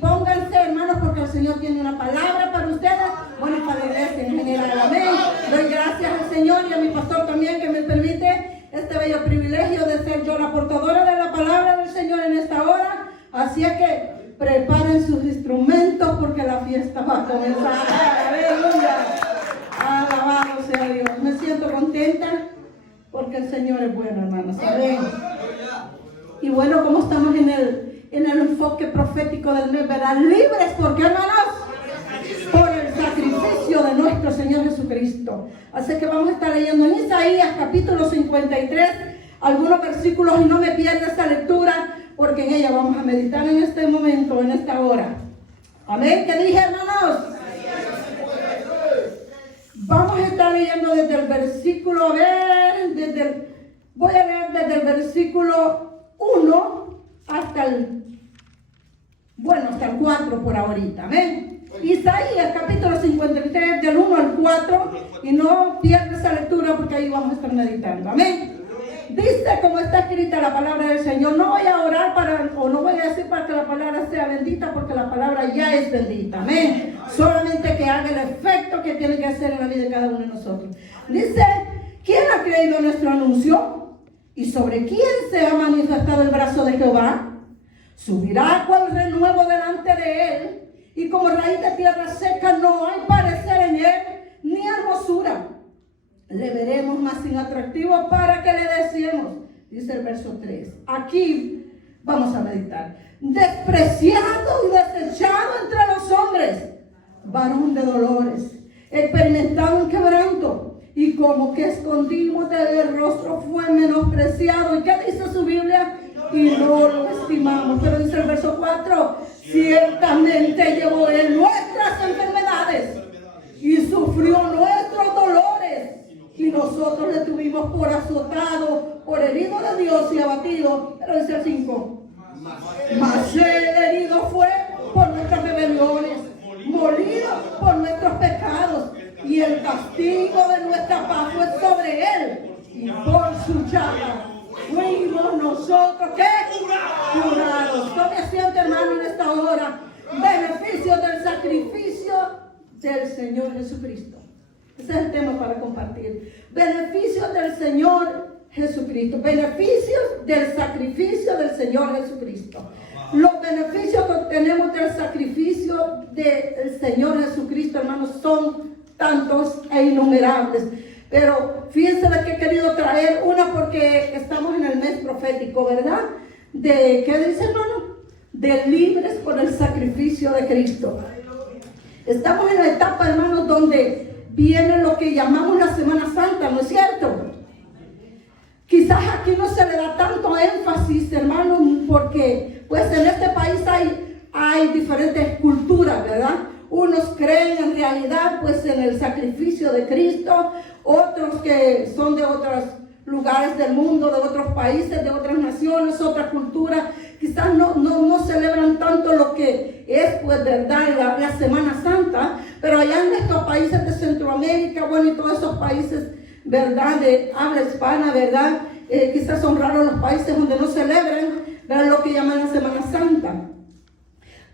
Pónganse, hermanos, porque el Señor tiene una palabra para ustedes, bueno, y para la iglesia en general. Amén. Doy gracias al Señor y a mi pastor también, que me permite este bello privilegio de ser yo la portadora de la palabra del Señor en esta hora. Así es que preparen sus instrumentos porque la fiesta va a comenzar. Aleluya. Alabado sea Dios. Me siento contenta porque el Señor es bueno, hermanos. Amén. Y bueno, como estamos en el enfoque profético del mes, ¿verdad? Libres, ¿por qué, hermanos? Por el sacrificio de nuestro Señor Jesucristo. Así que vamos a estar leyendo en Isaías capítulo 53 algunos versículos, y no me pierda esta lectura porque en ella vamos a meditar en este momento, en esta hora. Amén. ¿Qué dije, hermanos? Vamos a estar leyendo desde el versículo, voy a leer desde el versículo 1 hasta el 4 por ahorita. Amén. Isaías capítulo 53 del 1 al 4, y no pierdas esa lectura porque ahí vamos a estar meditando. Amén. Dice, como está escrita la palabra del Señor, no voy a orar no voy a decir para que la palabra sea bendita, porque la palabra ya es bendita. Amén. Solamente que haga el efecto que tiene que hacer en la vida de cada uno de nosotros. Dice, ¿quién ha creído nuestro anuncio? ¿Y sobre quién se ha manifestado el brazo de Jehová? Subirá cual renuevo delante de él, y como raíz de tierra seca no hay parecer en él, ni hermosura. Le veremos más inatractivo para que le deseemos. Dice el verso 3. Aquí vamos a meditar. Despreciado y desechado entre los hombres, varón de dolores, experimentado en quebranto, y como que escondimos del rostro, fue menospreciado. ¿Y qué dice su Biblia? Y no lo estimamos. Pero dice el verso 4, ciertamente llevó él nuestras enfermedades y sufrió nuestros dolores, y nosotros le tuvimos por azotado, por herido de Dios y abatido. Pero dice el 5, mas él herido fue por nuestras rebeliones, molido por nuestros pecados, y el castigo de nuestra paz fue sobre él, y por su llaga fuimos nosotros, ¿qué? Curados. Tome asiento, hermano, en esta hora. Beneficios del sacrificio del Señor Jesucristo. Ese es el tema para compartir. Beneficios del Señor Jesucristo. Beneficios del sacrificio del Señor Jesucristo. Los beneficios que obtenemos del sacrificio del Señor Jesucristo, hermanos, son tantos e innumerables. Pero fíjense de que he querido traer una, porque estamos en el mes profético, ¿verdad? ¿De qué dice, hermano? De libres por el sacrificio de Cristo. Estamos en la etapa, hermanos, donde viene lo que llamamos la Semana Santa, ¿no es cierto? Quizás aquí no se le da tanto énfasis, hermanos, porque pues en este país hay diferentes culturas, ¿verdad? Unos creen en realidad pues en el sacrificio de Cristo, otros que son de otros lugares del mundo, de otros países, de otras naciones, otras culturas, quizás no celebran tanto lo que es pues verdad la Semana Santa, pero allá en estos países de Centroamérica, bueno, y todos esos países, verdad, de habla hispana, verdad, quizás son raros los países donde no celebran, ¿verdad?, lo que llaman la Semana Santa.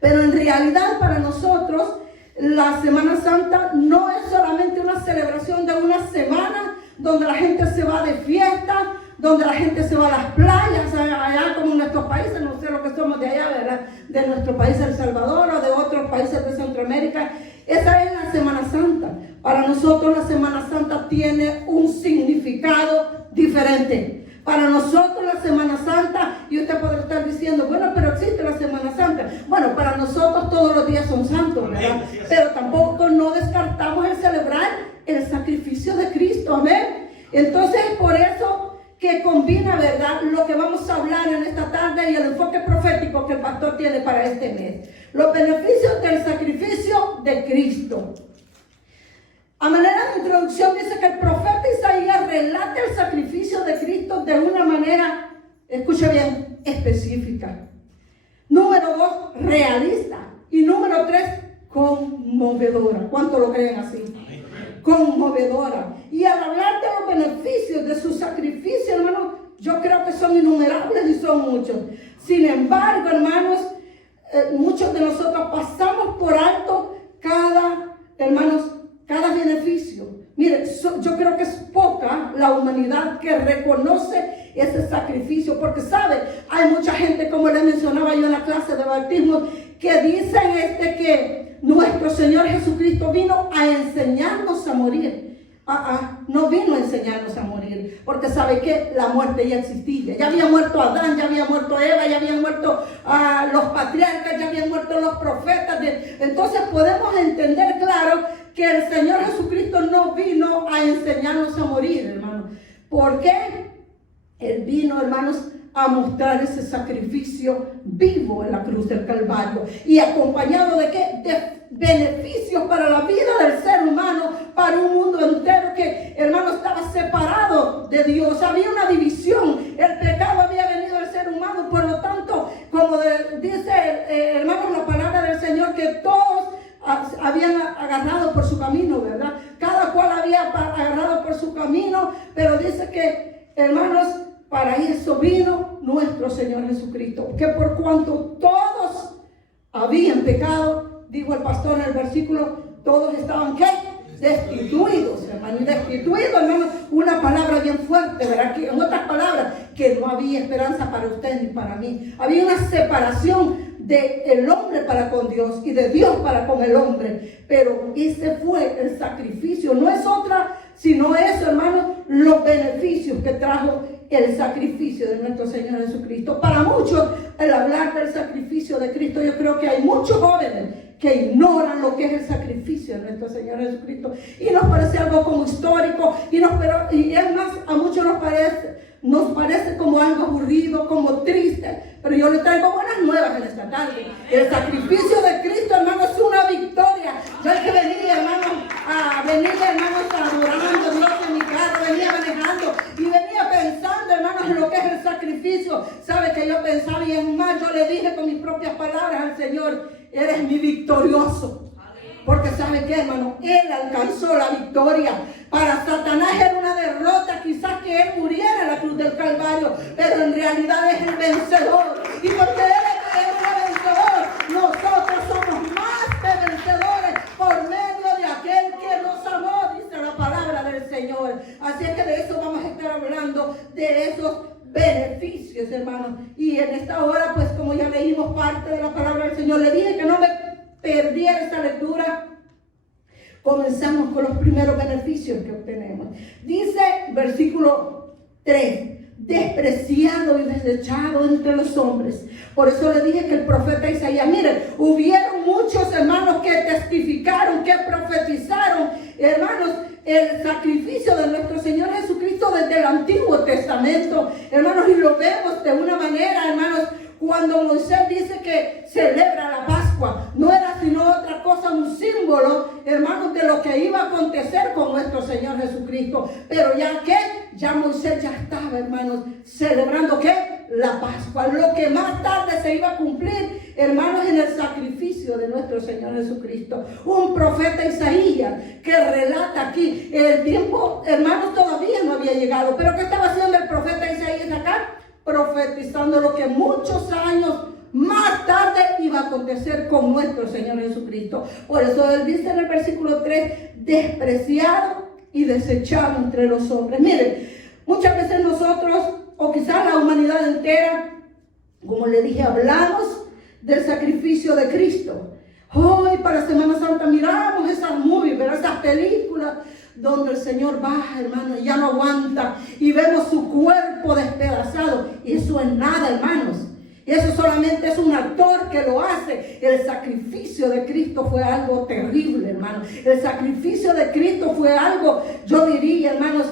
Pero en realidad para nosotros la Semana Santa no es solamente una celebración de una semana donde la gente se va de fiesta, donde la gente se va a las playas, allá como en nuestros países, no sé lo que somos de allá, ¿verdad?, de nuestro país El Salvador o de otros países de Centroamérica. Esa es la Semana Santa. Para nosotros la Semana Santa tiene un significado diferente. Para nosotros la Semana Santa, y usted podrá estar diciendo, bueno, pero existe la Semana Santa. Bueno, para nosotros todos los días son santos, ¿verdad? Pero tampoco no descartamos el celebrar el sacrificio de Cristo, amén. Entonces, por eso que combina, ¿verdad?, lo que vamos a hablar en esta tarde y el enfoque profético que el pastor tiene para este mes. Los beneficios del sacrificio de Cristo. A manera de introducción dice que el profeta Isaías relata el sacrificio de Cristo de una manera, escuche bien, específica. Número 2, realista. Y número 3, conmovedora. ¿Cuánto lo creen así? Conmovedora. Y al hablar de los beneficios de su sacrificio, hermanos, yo creo que son innumerables y son muchos. Sin embargo, hermanos, muchos de nosotros pasamos por alto cada beneficio. Mire, yo creo que es poca la humanidad que reconoce ese sacrificio, porque sabe, hay mucha gente, como les mencionaba yo en la clase de bautismo, que dicen que nuestro Señor Jesucristo vino a enseñarnos a morir. No vino a enseñarnos a morir, porque sabe que la muerte ya existía. Ya había muerto Adán, ya había muerto Eva, ya habían muerto los patriarcas, ya habían muerto los profetas. Entonces podemos entender claro que el Señor Jesucristo no vino a enseñarnos a morir, hermanos. ¿Por qué? Él vino, hermanos, a mostrar ese sacrificio vivo en la cruz del Calvario, y acompañado de ¿qué? De beneficios para la vida del ser humano, para un mundo entero que, hermano, estaba separado de Dios. Había una división, el pecado había venido al ser humano, por lo tanto, como dice, hermanos, la palabra del Señor, que todos habían agarrado por su camino, ¿verdad? Cada cual había agarrado por su camino, pero dice que, hermanos, para eso vino nuestro Señor Jesucristo, que por cuanto todos habían pecado, dijo el pastor en el versículo, todos estaban ¿qué? Destituidos, hermano. Y destituidos, hermano, una palabra bien fuerte, ¿verdad? Que, en otras palabras, que no había esperanza para usted ni para mí. Había una separación del hombre para con Dios y de Dios para con el hombre. Pero ese fue el sacrificio. No es otra, sino eso, hermano, los beneficios que trajo el sacrificio de nuestro Señor Jesucristo. Para muchos, el hablar del sacrificio de Cristo, yo creo que hay muchos jóvenes que ignoran lo que es el sacrificio de nuestro Señor Jesucristo, y nos parece algo como histórico, y es más, a muchos nos parece como algo aburrido, como triste, pero yo le traigo buenas nuevas en esta tarde. El sacrificio de Cristo, hermano, es una victoria. Yo hay que venir, hermano, adorando a Dios en mi carro, venía manejando y venía pensando, hermanos, en lo que es el sacrificio. Sabe que yo pensaba, y en más yo le dije con mis propias palabras al Señor: eres mi victorioso. Porque ¿sabe qué, hermano? Él alcanzó la victoria. Para Satanás era una derrota, quizás que él muriera en la cruz del Calvario, pero en realidad es el vencedor. Y porque él es el vencedor, nosotros somos más que vencedores por medio de aquel que nos amó, dice la palabra del Señor. Así es que de eso vamos a estar hablando, de esos beneficios, hermanos. Y en esta hora, pues como ya leímos parte de la palabra del Señor, le dije que no me perdiera esta lectura. Comenzamos con los primeros beneficios que obtenemos. Dice versículo 3: despreciado y desechado entre los hombres. Por eso le dije que el profeta Isaías, miren, hubieron muchos hermanos que testificaron, que profetizaron, hermanos, el sacrificio de nuestro Señor Jesucristo desde el Antiguo Testamento, hermanos, y lo vemos de una manera, hermanos. Cuando Moisés dice que celebra la Pascua, no era sino otra cosa, un símbolo, hermanos, de lo que iba a acontecer con nuestro Señor Jesucristo. Pero ya Moisés ya estaba, hermanos, celebrando ¿qué? La Pascua, lo que más tarde se iba a cumplir, hermanos, en el sacrificio de nuestro Señor Jesucristo. Un profeta Isaías que relata aquí, el tiempo, hermanos, todavía no había llegado, pero ¿qué estaba haciendo el profeta Isaías acá? Profetizando lo que muchos años más tarde iba a acontecer con nuestro Señor Jesucristo. Por eso él dice en el versículo 3: despreciado y desechado entre los hombres. Miren, muchas veces nosotros, o quizás la humanidad entera, como le dije, hablamos del sacrificio de Cristo. Hoy para Semana Santa miramos esas movies, esas películas donde el Señor baja, hermano, y ya no aguanta, y vemos su cuerpo despedazado. Y eso es nada, hermanos. Y eso solamente es un actor que lo hace. El sacrificio de Cristo fue algo terrible, hermano. El sacrificio de Cristo fue algo, yo diría, hermanos,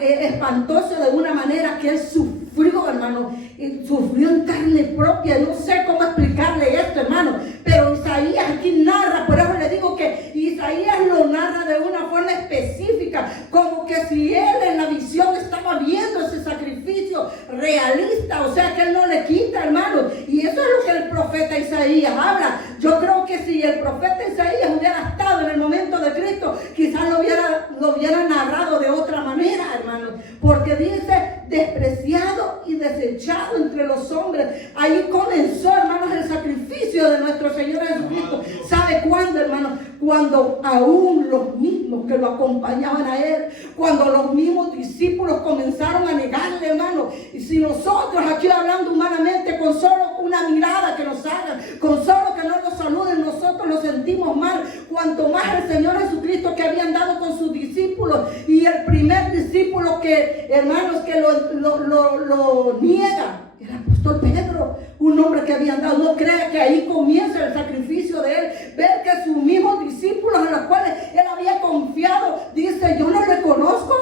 espantoso, de una manera que él sufrió, hermano. Y sufrió en carne propia. No sé cómo explicarle esto, hermano. Pero Isaías aquí narra, por eso le digo que Isaías lo narra de una forma específica, como que si él en la visión estaba viendo ese sacrificio realista, o sea que él no le quita, hermano. Y eso es lo que el profeta Isaías habla. Yo creo que si el profeta Isaías hubiera estado en el momento de Cristo, quizás lo hubiera narrado de otra manera, hermano, porque dice: despreciado y desechado entre los hombres. Ahí comenzó, hermanos, el sacrificio de nuestro Señor Jesucristo. ¿Sabe cuándo, hermanos? Cuando aún los mismos que lo acompañaban a Él, cuando los mismos discípulos comenzaron a negarle, hermanos. Y si nosotros aquí hablando humanamente, con solo una mirada que nos hagan, con solo que no nos saluden, nosotros nos sentimos mal, cuanto más el Señor Jesucristo, que había andado con sus discípulos, y el primer discípulo que, hermanos, que lo niega, el apóstol Pedro, un hombre que había andado. No crea que ahí comienza el sacrificio de él. Ver que sus mismos discípulos, en los cuales él había confiado, dice: yo no reconozco.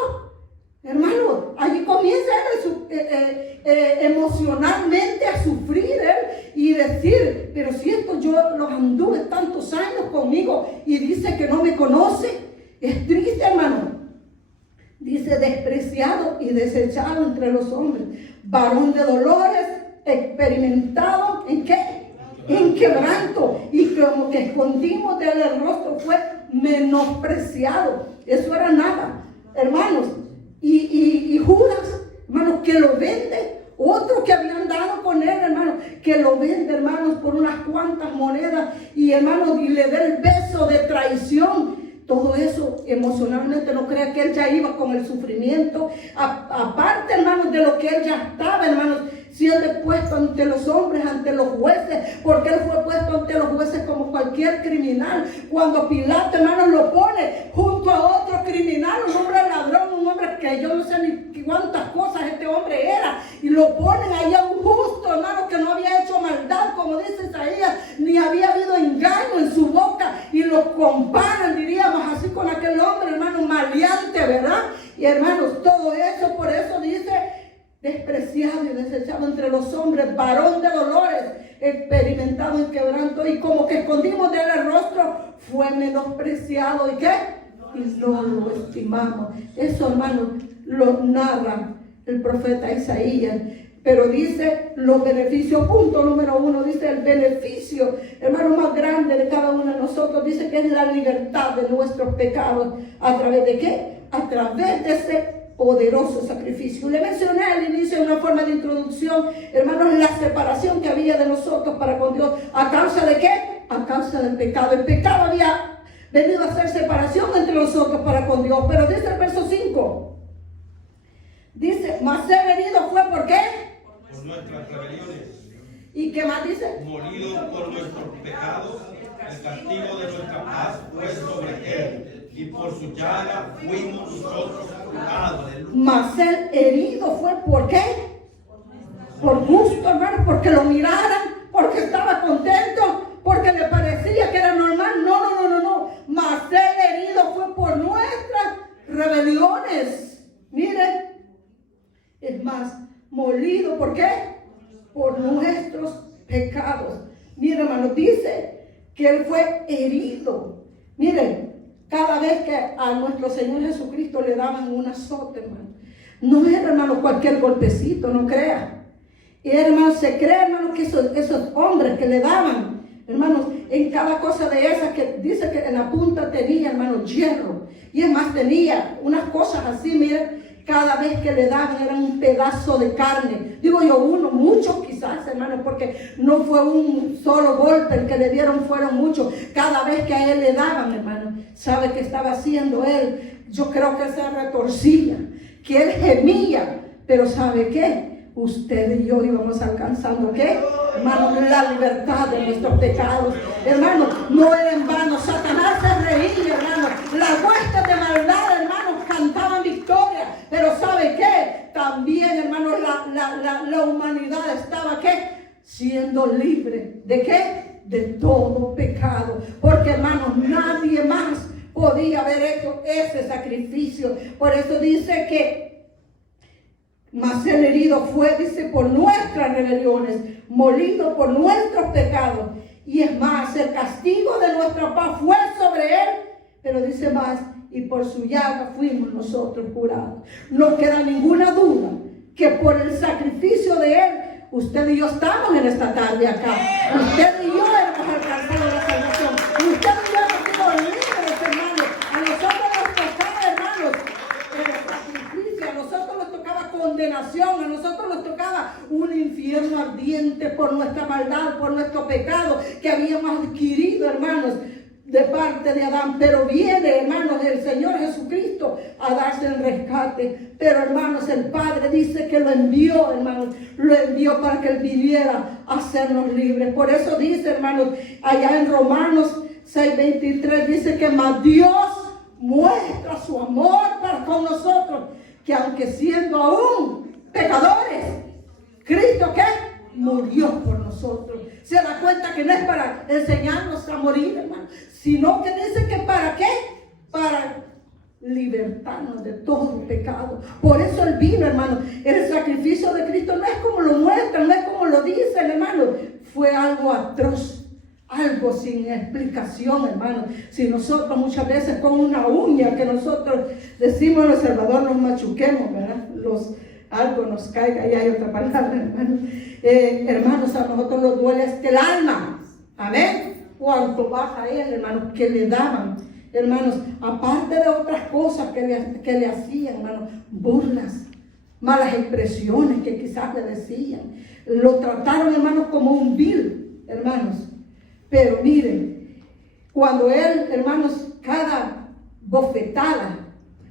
Hermano, allí comienza él emocionalmente a sufrir él y decir: pero si esto yo los anduve tantos años conmigo y dice que no me conoce. Es triste, hermano. Dice: despreciado y desechado entre los hombres, varón de dolores, experimentado ¿en qué? En quebranto, y como que escondimos de él el rostro, fue menospreciado. Eso era nada, hermanos. Y Judas, hermanos, que lo vende. Otro que habían dado con él, hermanos, que lo vende, hermanos, por unas cuantas monedas, y hermanos, y le da el beso de traición. Todo eso emocionalmente, no crea que él ya iba con el sufrimiento. Aparte, hermanos, de lo que él ya estaba, hermanos, siendo puesto ante los hombres, ante los jueces, porque él fue puesto ante los jueces como cualquier criminal. Cuando Pilato, hermanos, lo pone junto a otro criminal, un hombre ladrón, un hombre que yo no sé ni cuántas cosas este hombre era, y lo ponen ahí a un justo, hermano, que no había hecho maldad, como dice Isaías, ni había habido engaño en su boca, y lo comparan, diríamos así, con aquel hombre, hermano, maleante, ¿verdad? Y hermanos, todo eso, por eso dice: despreciado y desechado entre los hombres, varón de dolores, experimentado en quebranto, y como que escondimos de él el rostro, fue menospreciado. ¿Y qué? Y no lo estimamos. Eso, hermanos, lo narra el profeta Isaías. Pero dice los beneficios, punto número 1, dice el beneficio, hermano, más grande de cada uno de nosotros, dice que es la libertad de nuestros pecados. ¿A través de qué? A través de ese poderoso sacrificio. Le mencioné al inicio, una forma de introducción, hermanos, la separación que había de nosotros para con Dios. ¿A causa de qué? A causa del pecado. El pecado había venido a hacer separación entre nosotros para con Dios. Pero dice el verso 5, dice: mas ser herido fue ¿por qué? Por nuestras rebeliones. ¿Y qué más dice? Molido por nuestros pecados, el castigo de nuestra paz fue sobre él, y por su llaga fuimos nosotros curados. Mas ser herido fue ¿por qué? Por gusto, hermano, porque lo miraran, porque estaba contento, porque le parecía que era normal. No. Mas ser herido fue por nuestras rebeliones. Miren, es más, molido, ¿por qué? Por nuestros pecados. Miren, hermano, dice que él fue herido. Miren, cada vez que a nuestro Señor Jesucristo le daban un azote, hermano, no era, hermano, cualquier golpecito, no crea. Y hermano, se cree, hermano, que esos hombres que le daban, hermanos, en cada cosa de esas, que dice que en la punta tenía, hermano, hierro. Y es más, tenía unas cosas así, miren. Cada vez que le daban era un pedazo de carne. Digo yo, muchos quizás, hermano, porque no fue un solo golpe el que le dieron, fueron muchos. Cada vez que a él le daban, hermano, ¿sabe qué estaba haciendo él? Yo creo que se retorcía, que él gemía. Pero ¿sabe qué? Usted y yo íbamos alcanzando, ¿qué? Hermano, la libertad de nuestros pecados. Hermano, no era en vano. Satanás se reía, hermano. Las huestes de maldad, hermano, cantaban victoria. Pero ¿sabe qué? También, hermano, la humanidad estaba, ¿qué? Siendo libre. ¿De qué? De todo pecado. Porque, hermano, nadie más podía haber hecho ese sacrificio. Por eso dice que mas el herido fue, dice, por nuestras rebeliones, molido por nuestros pecados. Y es más, el castigo de nuestra paz fue sobre él. Pero dice más, y por su llaga fuimos nosotros curados. No queda ninguna duda que por el sacrificio de él, usted y yo estamos en esta tarde acá. Usted y yo hemos alcanzado la salvación. Usted y yo hemos sido libres, hermanos. A nosotros nos tocaba, hermanos, el sacrificio. A nosotros nos tocaba condenación. pecado que habíamos adquirido, hermanos, de parte de Adán. Pero viene, hermanos, el Señor Jesucristo a darse el rescate. Pero, hermanos, el Padre dice que lo envió, hermanos, lo envió para que Él viniera a hacernos libres. Por eso dice, hermanos, allá en Romanos 6:23 dice que más Dios muestra su amor para con nosotros, que aunque siendo aún pecadores, Cristo, ¿qué? Murió por nosotros. Se da cuenta que no es para enseñarnos a morir, hermano, sino que dice que ¿para qué? Para libertarnos de todo pecado. Por eso Él vino, hermano. El sacrificio de Cristo no es como lo muestran, no es como lo dicen, hermano. Fue algo atroz, algo sin explicación, hermano. Si nosotros muchas veces con una uña que nosotros decimos en El Salvador nos machuquemos, ¿verdad? Algo nos caiga, y hay otra palabra, hermano. Hermanos, a nosotros nos duele el alma. Amén. Cuanto baja Él, hermanos, que le daban, hermanos, aparte de otras cosas que le hacían, hermanos, burlas, malas expresiones que quizás le decían. Lo trataron, hermanos, como un vil, hermanos. Pero miren, cuando Él, hermanos, cada bofetada,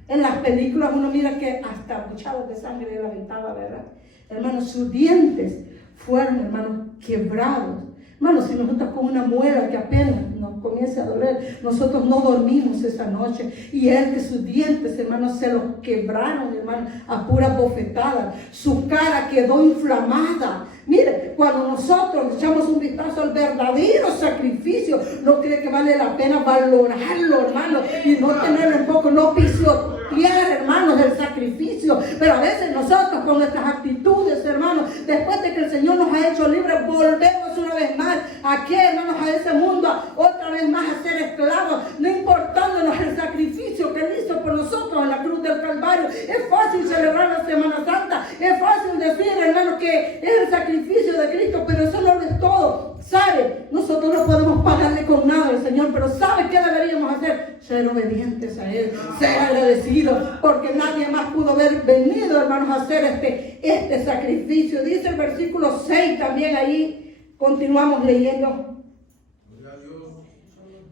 en las películas uno mira que hasta buchados de sangre Él aventaba, ¿verdad? Hermanos, sus dientes fueron, hermanos, quebrados. Hermanos, si nosotros con una muela que apenas nos comienza a doler, nosotros no dormimos esa noche. Y Él que sus dientes, hermanos, se los quebraron, hermanos, a pura bofetada. Su cara quedó inflamada. Mire, cuando nosotros echamos un vistazo al verdadero sacrificio, no cree que vale la pena valorarlo, hermano, y no tenerlo en poco, no pisotear, hermanos, el sacrificio. Pero a veces nosotros con nuestras actitudes, hermanos, después de que el Señor nos ha hecho libres, volvemos una vez más aquí, hermanos, a ese mundo, otra vez más a ser esclavos, no importándonos el sacrificio que Él hizo por nosotros en la cruz del Calvario. Es fácil celebrar la Semana Santa, es fácil decir, hermanos, que es el sacrificio de Cristo, pero eso no es todo. ¿Sabe? Nosotros no podemos pagarle con nada al Señor, pero ¿sabe qué deberíamos hacer? Ser obedientes a Él, ser agradecidos, porque nadie más pudo haber venido, hermanos, a hacer este sacrificio. Dice el versículo 6 también ahí, continuamos leyendo.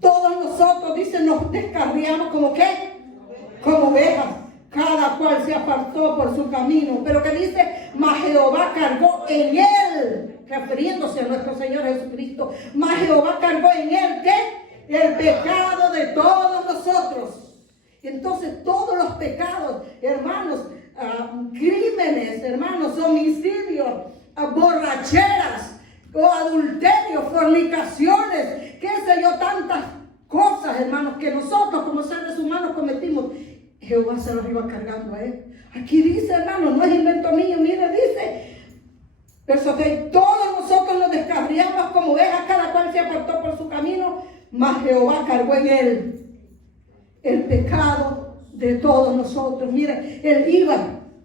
Todos nosotros, dice, nos descarriamos como ¿qué? Como ovejas. Cada cual se apartó por su camino. Pero que dice, mas Jehová cargó en Él, refiriéndose a nuestro Señor Jesucristo. Mas Jehová cargó en Él, ¿qué? El pecado de todos nosotros. Entonces todos los pecados, hermanos, crímenes, hermanos, homicidios, borracheras, o adulterios, fornicaciones, qué sé yo, tantas cosas, hermanos, que nosotros como seres humanos cometimos. Jehová se los iba cargando a Él. Aquí dice, hermano, no es invento mío, mire, dice, verso 6, todos nosotros nos descarriamos como ovejas, cada cual se apartó por su camino, mas Jehová cargó en Él el pecado de todos nosotros. Mire, Él iba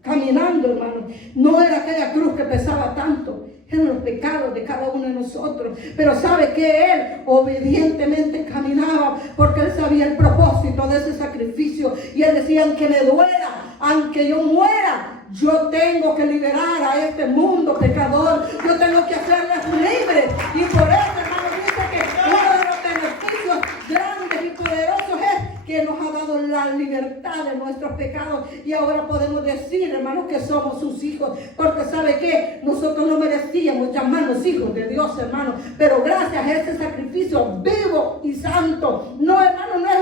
caminando, hermano, no era aquella cruz que pesaba tanto, eran los pecados de cada uno de nosotros. Pero sabe que Él obedientemente caminaba, porque Él sabía el propósito de ese sacrificio. Y Él decía, aunque me duela, aunque yo muera, yo tengo que liberar a este mundo pecador, yo tengo que hacerles libres. Y por eso, hermano, dice que uno de los beneficios grandes y poderosos es que nos ha dado la libertad de nuestros pecados. Y ahora podemos decir, hermanos, que somos sus hijos, porque ¿sabe qué? Nosotros no merecíamos llamarnos hijos de Dios, hermanos, pero gracias a este sacrificio vivo y santo, no, hermano, no es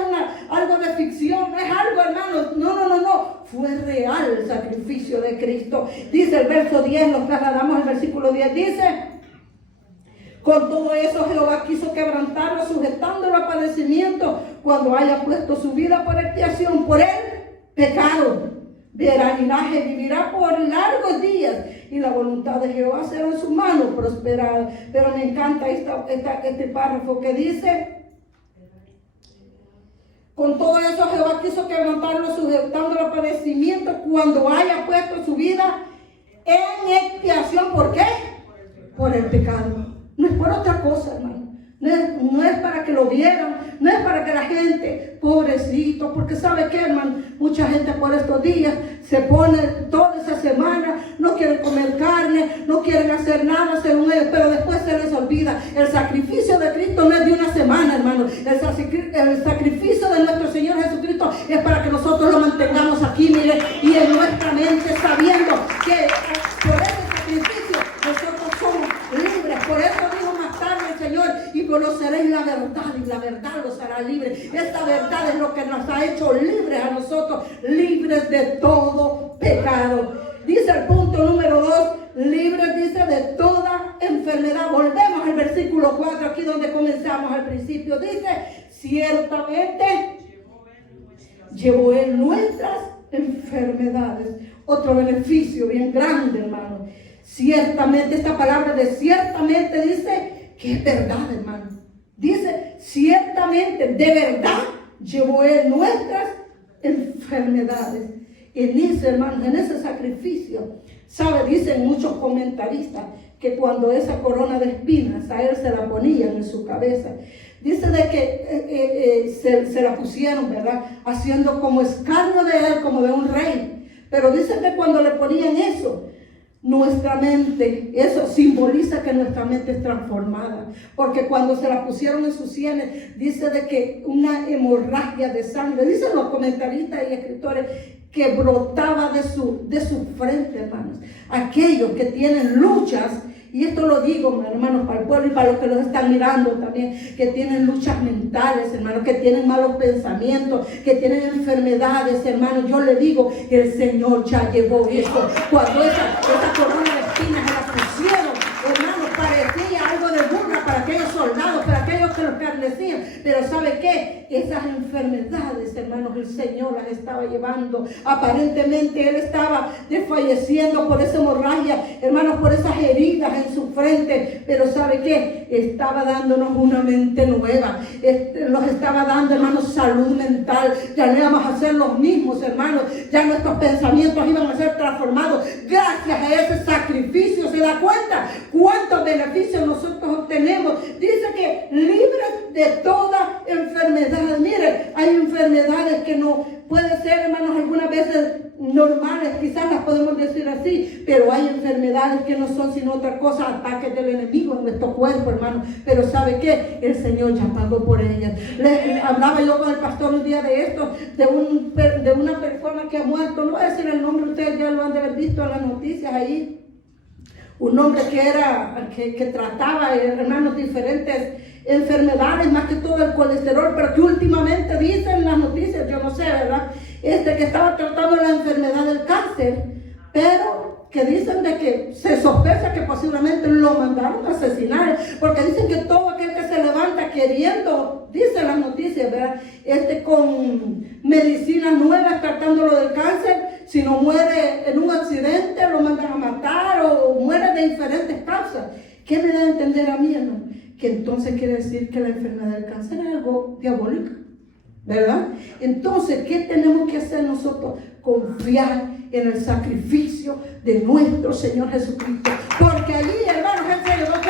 algo de ficción, no es algo, hermano, no, fue real el sacrificio de Cristo. Dice el verso 10, nos trasladamos al versículo 10, dice, con todo eso Jehová quiso quebrantarlo, sujetándolo a padecimiento, cuando haya puesto su vida por expiación por el pecado. Verá linaje, vivirá por largos días, y la voluntad de Jehová será en su mano prosperada. Pero me encanta este párrafo que dice, con todo eso Jehová quiso quebrantarlo, sujetándolo a padecimiento, cuando haya puesto su vida en expiación. ¿Por qué? Por el pecado. No es por otra cosa, hermano. No es para que lo vieran, no es para que la gente, pobrecito, porque ¿sabe qué, hermano? Mucha gente por estos días se pone toda esa semana, no quieren comer carne, no quieren hacer nada según ellos, pero después se les olvida. El sacrificio de Cristo no es de una semana, hermano. El sacrificio de nuestro Señor Jesucristo es para que nosotros lo mantengamos aquí, mire, y en nuestra mente, sabiendo que por ese sacrificio nosotros somos libres. Por eso dijo más tarde el Señor: y conoceréis la verdad, y la verdad los hará libres. Esta verdad es lo que nos ha hecho libres a nosotros, libres de todo pecado. Dice el punto número 2, libres, dice, de toda enfermedad. Volvemos al versículo 4, aquí donde comenzamos al principio. Dice: ciertamente llevó Él nuestras enfermedades. Otro beneficio bien grande, hermano. Ciertamente, esta palabra de ciertamente dice que es verdad, hermano. Dice: ciertamente, de verdad, llevó Él nuestras enfermedades. En ese, hermano, en ese sacrificio, ¿sabe? Dicen muchos comentaristas que cuando esa corona de espinas a Él se la ponían en su cabeza, dice de que se la pusieron, ¿verdad? Haciendo como escarnio de Él, como de un rey. Pero dice que cuando le ponían eso, nuestra mente, eso simboliza que nuestra mente es transformada, porque cuando se la pusieron en sus sienes, dice de que una hemorragia de sangre, dicen los comentaristas y escritores, que brotaba de su frente, hermanos. Aquellos que tienen luchas, y esto lo digo, hermanos, para el pueblo y para los que los están mirando también, que tienen luchas mentales, hermanos, que tienen malos pensamientos, que tienen enfermedades, hermanos, yo le digo que el Señor ya llevó eso. Cuando esa corona de espinas se la pusieron, hermanos, parecía algo de burla para aquellos soldados, para aquellos que los carnecían. Pero ¿sabe qué? Esas enfermedades, hermanos, el Señor las estaba llevando. Aparentemente Él estaba desfalleciendo por esa hemorragia, hermanos, por esas heridas en su frente. Pero ¿sabe qué? Estaba dándonos una mente nueva. Nos estaba dando, hermanos, salud mental. Ya no íbamos a ser los mismos, hermanos. Ya nuestros pensamientos iban a ser transformados gracias a ese sacrificio. ¿Se da cuenta cuántos beneficios nosotros obtenemos? Dice que libres de toda enfermedad. Mire, hay enfermedades que no puede ser, hermanos, algunas veces normales, quizás las podemos decir así, pero hay enfermedades que no son sino otra cosa, ataques del enemigo en nuestro cuerpo, hermanos. Pero ¿sabe qué? El Señor ya pagó por ellas. Hablaba yo con el pastor un día de esto, de una persona que ha muerto. No voy a decir el nombre, ustedes ya lo han de haber visto en las noticias ahí. Un hombre que trataba, hermanos, diferentes enfermedades, más que todo el colesterol, pero que últimamente dicen las noticias, yo no sé, ¿verdad? Que estaba tratando la enfermedad del cáncer, pero que dicen de que se sospecha que posiblemente lo mandaron a asesinar, porque dicen que todo aquel que se levanta queriendo, dicen las noticias, ¿verdad? Con medicinas nuevas tratándolo del cáncer, si no muere en un accidente, lo mandan a matar o muere de diferentes causas. ¿Qué me da a entender a mí, hermano? Que entonces quiere decir que la enfermedad del cáncer es algo diabólico, ¿verdad? Entonces, ¿qué tenemos que hacer nosotros? Confiar en el sacrificio de nuestro Señor Jesucristo. Porque allí, hermanos, en serio, ¿no?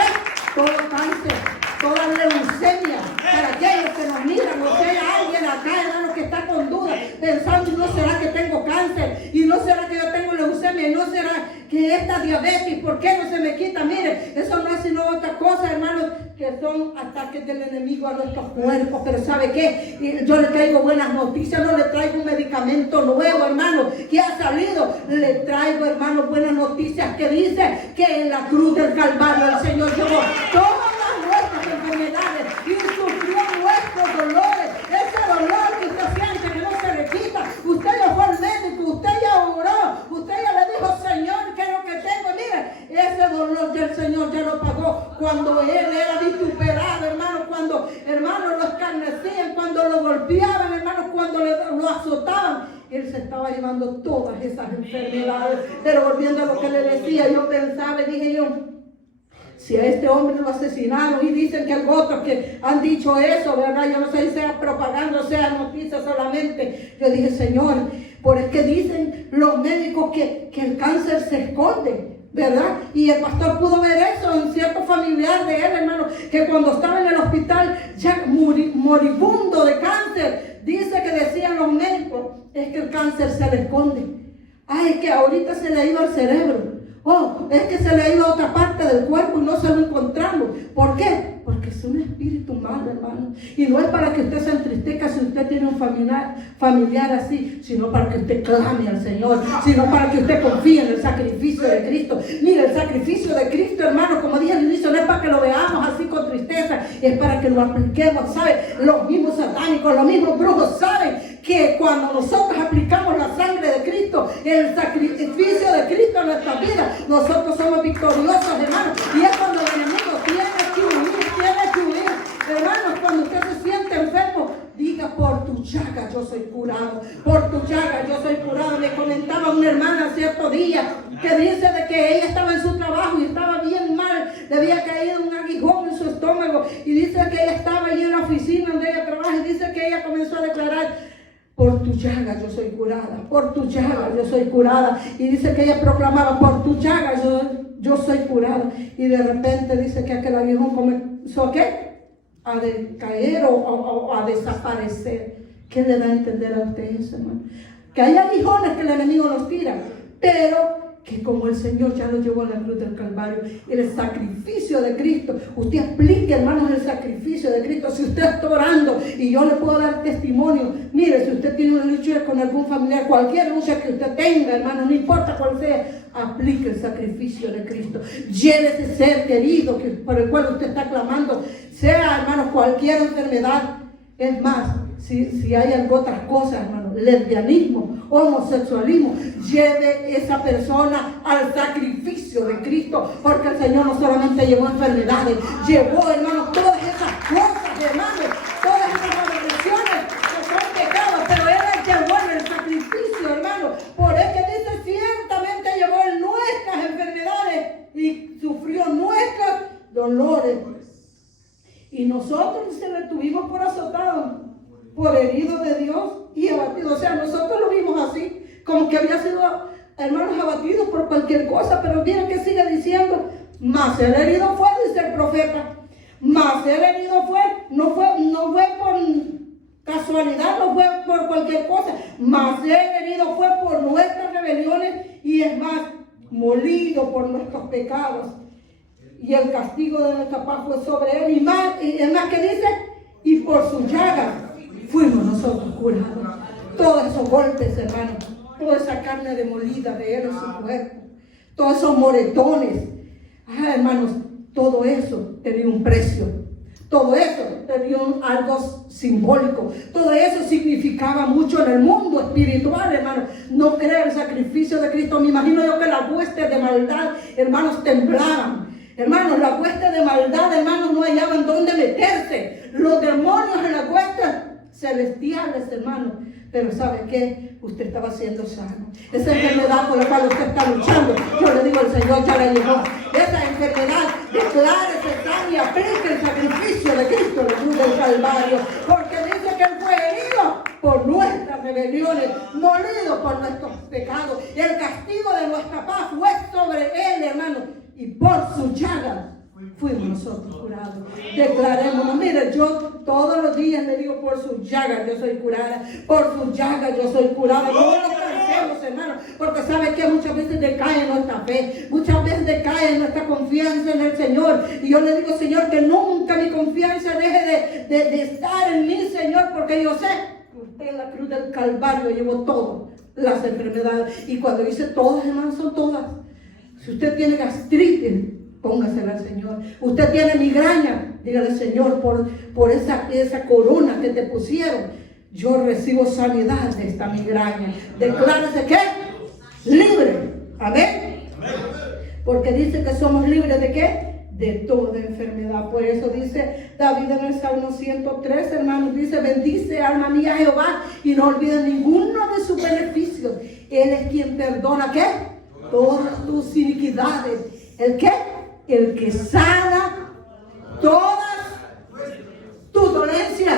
Todo cáncer, toda leucemia, para aquellos que nos miran, no sé, alguien acá, hermano, que está con dudas, pensando, ¿no será que tengo cáncer? ¿Y no será que yo tengo leucemia? ¿Y no será que esta diabetes, por qué no se me quita? Mire, eso no es sino otra cosa, hermanos, que son ataques del enemigo a nuestros cuerpos. Pero ¿sabe qué? Yo le traigo buenas noticias, no le traigo un medicamento nuevo, hermano, que ha salido. Le traigo, hermano, buenas noticias que dice que en la cruz del Calvario el Señor llevó todas nuestras enfermedades y sufrió nuestros dolores. Ese dolor que usted siente que no se le quita, usted ya fue al médico, usted ya oró, usted ya le dijo, Señor, ¿qué es lo que tengo? Mire, ese dolor del Señor ya lo pagó cuando Él era vituperado, hermano, cuando, hermanos, lo escarnecían, cuando lo golpeaban, hermanos, cuando lo azotaban. Él se estaba llevando todas esas enfermedades. Pero volviendo a lo que le decía, yo pensaba y dije yo, si a este hombre lo asesinaron y dicen que otros que han dicho eso, ¿verdad? Yo no sé si sea propaganda o sea noticia solamente. Yo dije, Señor, por es que dicen los médicos que el cáncer se esconde. ¿verdad? Y el pastor pudo ver eso en cierto familiar de él, hermano, que cuando estaba en el hospital ya moribundo de cáncer, dice que decían los médicos, es que el cáncer se le esconde. Ay, es que ahorita se le ha ido al cerebro. Oh, es que se le ha ido a otra parte del cuerpo y no se lo encontramos. ¿Por qué? Porque es un espíritu malo, hermano. Y no es para que usted se entristezca si usted tiene un familiar así, sino para que usted clame al Señor, sino para que usted confíe en el sacrificio de Cristo. Mire, el sacrificio de Cristo, hermano, como dije al inicio, no es para que lo veamos así con tristeza, es para que lo apliquemos, ¿sabe? Los mismos satánicos, los mismos brujos saben que cuando nosotros aplicamos la sangre de Cristo, el sacrificio de Cristo en nuestra vida, nosotros somos victoriosos, hermanos. Y es cuando el enemigo tiene que huir. Hermanos, cuando usted se siente enfermo, diga: por tu llaga yo soy curado, por tu llaga yo soy curado. Me comentaba una hermana cierto día que dice de que ella estaba en su trabajo y estaba bien mal, le había caído un aguijón en su estómago, y dice que ella estaba ahí en la oficina donde ella trabaja, y dice que ella comenzó a declarar: por tu llaga yo soy curada, por tu llaga yo soy curada. Y dice que ella proclamaba: por tu llaga yo soy curada. Y de repente dice que aquel aguijón comenzó ¿a qué? A decaer o a desaparecer. ¿Qué le da a entender a usted eso, hermano? Que hay aguijones que el enemigo nos tira, pero que como el Señor ya lo llevó a la cruz del Calvario, el sacrificio de Cristo, usted aplique, hermanos, el sacrificio de Cristo. Si usted está orando, y yo le puedo dar testimonio, mire, si usted tiene una lucha con algún familiar, cualquier lucha que usted tenga, hermano, no importa cuál sea, aplique el sacrificio de Cristo. Lleve ese ser querido por el cual usted está clamando, sea, hermano, cualquier enfermedad. Es más, si hay otras cosas, hermano, lesbianismo, homosexualismo, lleve esa persona al sacrificio de Cristo, porque el Señor no solamente llevó enfermedades, llevó, hermano, todas esas cosas, hermano, todas esas aberraciones que son pecados, pero Él llevó en el sacrificio, hermano. Por eso dice: ciertamente llevó en nuestras enfermedades y sufrió nuestros dolores. Y nosotros se le tuvimos por azotados, por herido de Dios y abatido. O sea, nosotros lo vimos así, como que había sido, hermanos, abatidos por cualquier cosa. Pero miren que sigue diciendo: más el herido fue, dice el profeta. Más el herido fue, no fue por casualidad, no fue por cualquier cosa. Más el herido fue por nuestras rebeliones, y es más, molido por nuestros pecados. Y el castigo de nuestra paz fue sobre Él. Y es más que dice: y por su llaga fuimos nosotros curados. Todos esos golpes, hermanos, toda esa carne demolida de Él en su cuerpo, todos esos moretones, hermanos, todo eso tenía un precio. Todo eso tenía algo simbólico. Todo eso significaba mucho en el mundo espiritual, hermanos. No creer el sacrificio de Cristo. Me imagino yo que las huestes de maldad, hermanos, temblaban. Hermanos, la hueste de maldad, hermanos, no hallaban dónde meterse. Los demonios en las huestes celestiales, hermanos. Pero ¿sabe qué? Usted estaba siendo sano. Esa enfermedad por la cual usted está luchando, yo le digo: el Señor ya la llevó. Esa enfermedad, declárese sana y aplique el sacrificio de Cristo en la cruz del Calvario. Porque dice que Él fue herido por nuestras rebeliones, molido por nuestros pecados. Y el castigo de nuestra paz fue sobre Él, hermano. Y por su llaga fuimos nosotros curados. Declarémonos. Mire, yo todos los días le digo: por su llaga yo soy curada, por su llaga yo soy curada. No nos cansemos, hermano, porque sabe que muchas veces decae nuestra fe, muchas veces decae nuestra confianza en el Señor. Y yo le digo: Señor, que nunca mi confianza deje de estar en mí, Señor, porque yo sé que usted en la cruz del Calvario llevó todas las enfermedades. Y cuando dice todas, hermanos, son todas. Si usted tiene gastritis, póngasela al Señor. Usted tiene migraña, dígale: Señor, por esa corona que te pusieron, yo recibo sanidad de esta migraña. Declárese que libre. Amén. Porque dice que somos libres de qué? De toda enfermedad. Por eso dice David en el Salmo 103, hermanos, dice: bendice alma mía Jehová, y no olvides ninguno de sus beneficios. Él es quien perdona ¿qué? Todas tus iniquidades. ¿El qué? El que sana todas tus dolencias.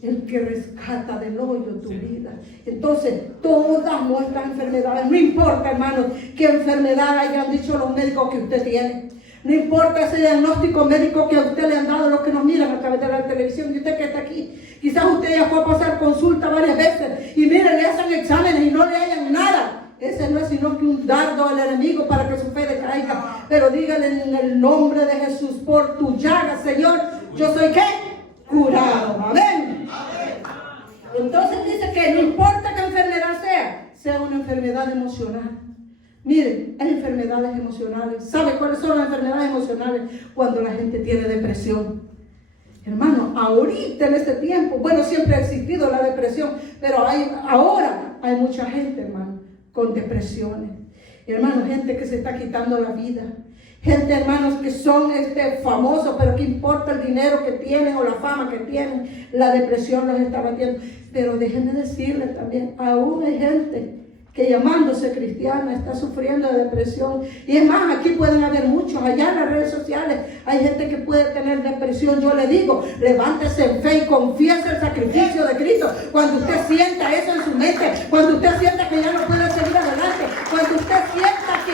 el que rescata del hoyo tu vida. Entonces, todas nuestras enfermedades, no importa, hermanos, qué enfermedad hayan dicho los médicos que usted tiene. No importa ese diagnóstico médico que a usted le han dado los que nos miran a través de la televisión y usted que está aquí. Quizás usted ya fue a pasar consulta varias veces y mire, le hacen exámenes y no le hayan nada. Ese no es sino que un dardo al enemigo para que su fe decaiga. Pero dígale en el nombre de Jesús, por tu llaga, Señor, yo soy ¿qué? Curado. Amén. Entonces dice que no importa qué enfermedad sea una enfermedad emocional. Miren, hay enfermedades emocionales. ¿Sabe cuáles son las enfermedades emocionales? Cuando la gente tiene depresión. Hermano, ahorita en este tiempo, bueno, siempre ha existido la depresión, pero ahora hay mucha gente, hermano, con depresiones. Hermano, gente que se está quitando la vida. Gente, hermanos, que son famosos, pero que importa el dinero que tienen o la fama que tienen. La depresión los está batiendo. Pero déjenme decirles también, aún hay gente que llamándose cristiana está sufriendo de depresión. Y es más, aquí pueden haber muchos, allá en las redes sociales hay gente que puede tener depresión. Yo le digo, levántese en fe y confiese el sacrificio de Cristo. Cuando usted sienta eso en su mente, cuando usted sienta que ya no puede seguir adelante, cuando usted sienta que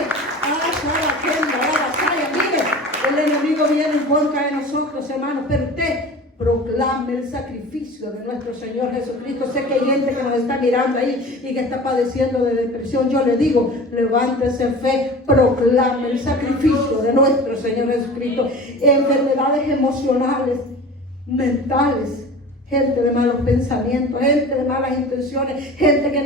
mire, el enemigo viene en contra de nosotros, hermanos, pero usted proclame el sacrificio de nuestro Señor Jesucristo. Sé que hay gente que nos está mirando ahí y que está padeciendo de depresión. Yo le digo, levántese en fe, proclame el sacrificio de nuestro Señor Jesucristo. Enfermedades emocionales, mentales, gente de malos pensamientos, gente de malas intenciones, gente que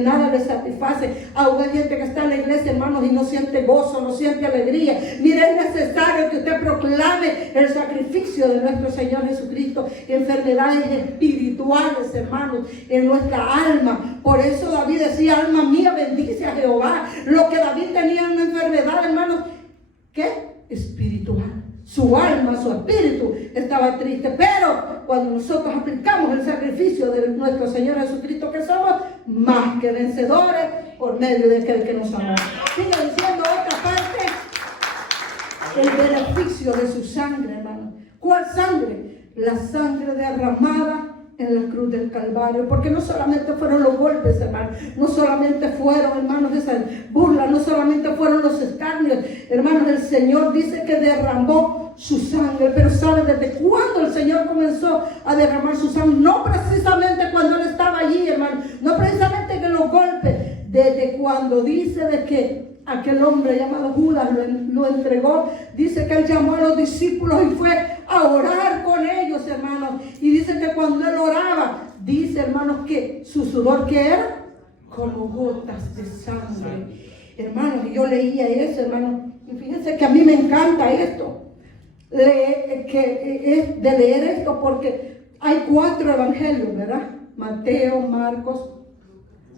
nada les satisface. Aún hay gente que está en la iglesia, hermanos, y no siente gozo, no siente alegría. Mire, es necesario que usted proclame el sacrificio de nuestro Señor Jesucristo. Enfermedades espirituales, hermanos, en nuestra alma. Por eso David decía, alma mía, bendice a Jehová. Lo que David tenía en una enfermedad, hermanos, ¿qué? Espiritual. Su alma, su espíritu estaba triste. Pero cuando nosotros aplicamos el sacrificio de nuestro Señor Jesucristo, que somos más que vencedores por medio de aquel que nos amó. Sigue diciendo otra parte, el beneficio de su sangre, hermano. ¿Cuál sangre? La sangre derramada en la cruz del Calvario. Porque no solamente fueron los golpes, hermano, no solamente fueron, hermanos, esas burlas, no solamente fueron los escarnios, hermanos, el Señor dice que derramó su sangre. Pero ¿sabe desde cuándo el Señor comenzó a derramar su sangre? No precisamente cuando Él estaba allí, hermano, no precisamente en los golpes, desde cuando dice de que aquel hombre llamado Judas lo entregó. Dice que Él llamó a los discípulos y fue a orar con ellos, hermanos. Y dice que cuando Él oraba, dice, hermanos, que su sudor, ¿qué era? Como gotas de sangre. Hermanos, y yo leía eso, hermanos, y fíjense que a mí me encanta esto, de leer esto, porque hay 4 evangelios, ¿verdad? Mateo, Marcos,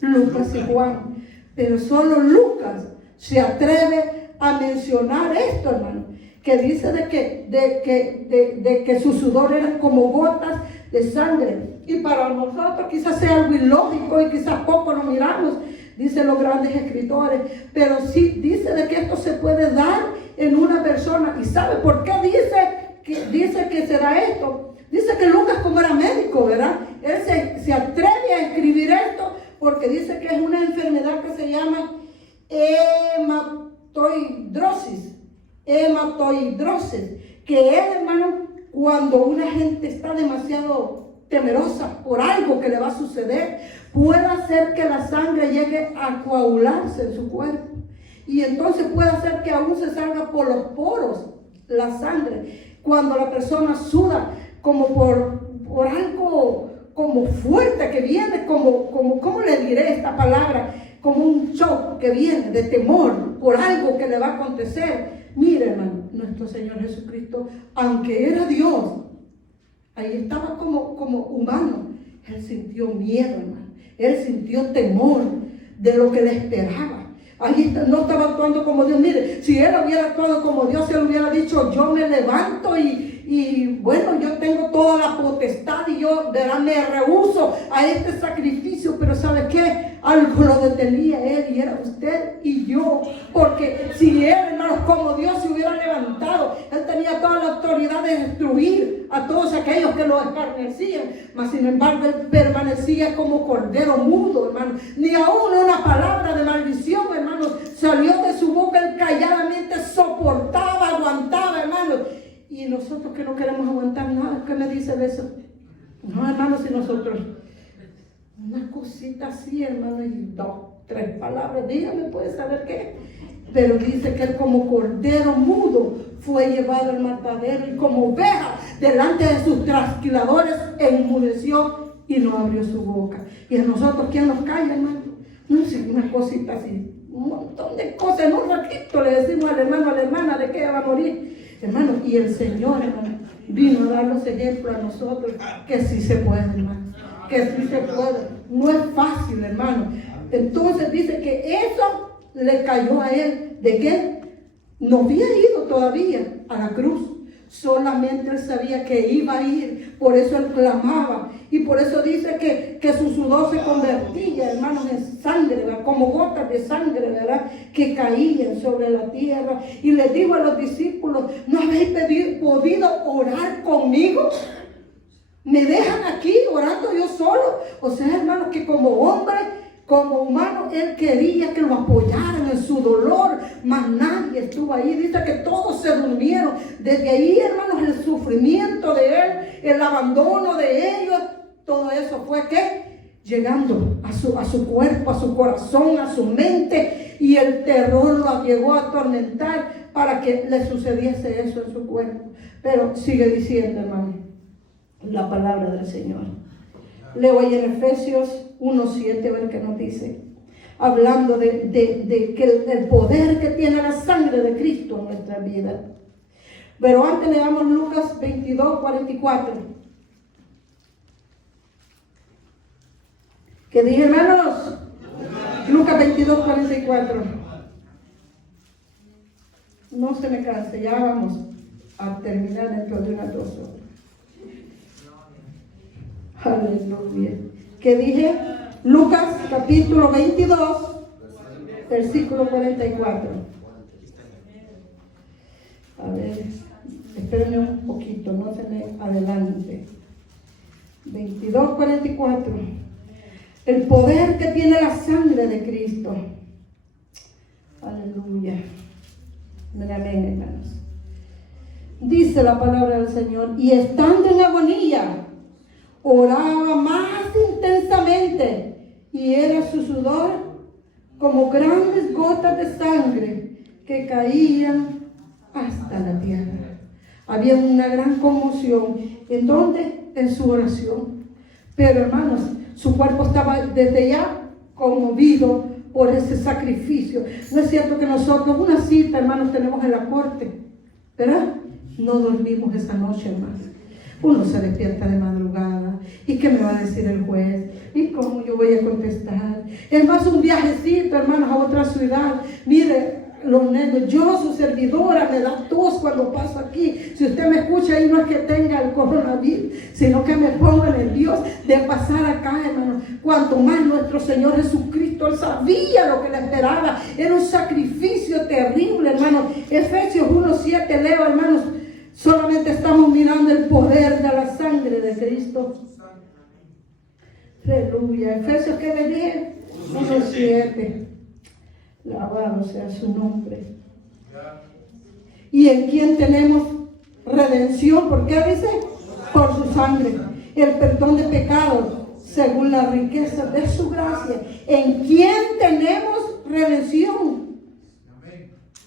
Lucas y Juan. Pero solo Lucas se atreve a mencionar esto, hermano, que dice de que su sudor era como gotas de sangre. Y para nosotros quizás sea algo ilógico y quizás poco lo miramos, dicen los grandes escritores, pero sí dice de que esto se puede dar en una persona. ¿Y sabe por qué dice que será esto? Dice que Lucas, como era médico, ¿verdad? Él se atreve a escribir esto porque dice que es una enfermedad que se llama hematoidrosis, que es, hermano, cuando una gente está demasiado temerosa por algo que le va a suceder, puede hacer que la sangre llegue a coagularse en su cuerpo. Y entonces puede hacer que aún se salga por los poros la sangre. Cuando la persona suda como por algo como fuerte que viene, ¿cómo le diré esta palabra? Como un shock que viene de temor por algo que le va a acontecer. Mire, hermano, nuestro Señor Jesucristo, aunque era Dios, ahí estaba como humano. Él sintió miedo, hermano. Él sintió temor de lo que le esperaba. Ahí no estaba actuando como Dios. Mire, si Él hubiera actuado como Dios, Él hubiera dicho, yo me levanto y y bueno, yo tengo toda la potestad y yo, ¿verdad?, me rehúso a este sacrificio, pero ¿sabe qué? Algo lo detenía él y era usted y yo, porque si él, hermanos, como Dios se hubiera levantado, él tenía toda la autoridad de destruir a todos aquellos que lo escarnecían, mas sin embargo él permanecía como cordero mudo, hermano. Ni aún una palabra de maldición, hermanos, salió de su boca. Él calladamente soportaba, aguantaba, hermanos. Y nosotros que no queremos aguantar nada, ¿qué me dice de eso? No, hermanos, si nosotros una cosita así, hermano, y 2, 3 palabras, dígame, puede saber qué. Pero dice que él como cordero mudo fue llevado al matadero y como oveja delante de sus trasquiladores enmudeció y no abrió su boca. Y a nosotros, ¿quién nos calla, hermano? No sé, una cosita así, un montón de cosas. En un ratito le decimos al hermano, a la hermana, de que ella va a morir, hermano. Y el Señor, hermano, vino a darnos ejemplo a nosotros que sí se puede, hermano, que sí se puede. No es fácil, hermano. Entonces dice que eso le cayó a él. ¿De qué? No había ido todavía a la cruz. Solamente él sabía que iba a ir. Por eso él clamaba. Y por eso dice que su sudor se convertía, hermanos, en sangre, ¿verdad?, como gotas de sangre, ¿verdad?, que caían sobre la tierra. Y les dijo a los discípulos: ¿no habéis podido orar conmigo? ¿Me dejan aquí orando yo solo? O sea, hermanos, que como hombre, como humano, él quería que lo apoyaran en su dolor, mas nadie estuvo ahí. Dice que todos se durmieron. Desde ahí, hermanos, el sufrimiento de él, el abandono de ellos, todo eso fue ¿qué? Llegando a su cuerpo, a su corazón, a su mente, y el terror lo llegó a atormentar para que le sucediese eso en su cuerpo. Pero sigue diciendo, hermano, la palabra del Señor. Leo ahí en Efesios 1:7, a ver qué nos dice. Hablando de que el poder que tiene la sangre de Cristo en nuestra vida. Pero antes leamos Lucas 22:44. ¿Qué dije, hermanos? Lucas 22:44. No se me canse, ya vamos a terminar dentro de unas 2 horas. Aleluya. ¿Qué dije? Lucas capítulo 22, versículo 44. A ver, espérenme un poquito, no se me adelante. 22:44. El poder que tiene la sangre de Cristo. Aleluya. Amén, hermanos. Dice la palabra del Señor: y estando en agonía, oraba más intensamente, y era su sudor como grandes gotas de sangre que caían hasta la tierra. Había una gran conmoción. ¿En dónde? En su oración. Pero, hermanos, su cuerpo estaba desde ya conmovido por ese sacrificio. No es cierto que nosotros una cita, hermanos, tenemos en la corte, ¿verdad? No dormimos esa noche, hermanos. Uno se despierta de madrugada. ¿Y qué me va a decir el juez? ¿Y cómo yo voy a contestar? Es más, un viajecito, hermanos, a otra ciudad. Mire, los nervios. Yo, su servidora, me da tos cuando paso aquí. Si usted me escucha ahí, no es que tenga el coronavirus, sino que me pongo nervioso de pasar acá, hermanos. Cuanto más nuestro Señor Jesucristo, Él sabía lo que le esperaba. Era un sacrificio terrible, hermanos. Efesios 1:7, leo, hermanos. Solamente estamos mirando el poder de la sangre de Cristo. Aleluya. Efesios, ¿qué le dije? 1:7. Alabado sea su nombre. ¿Y en quién tenemos redención? ¿Por qué dice? Por su sangre. El perdón de pecados según la riqueza de su gracia. ¿En quién tenemos redención?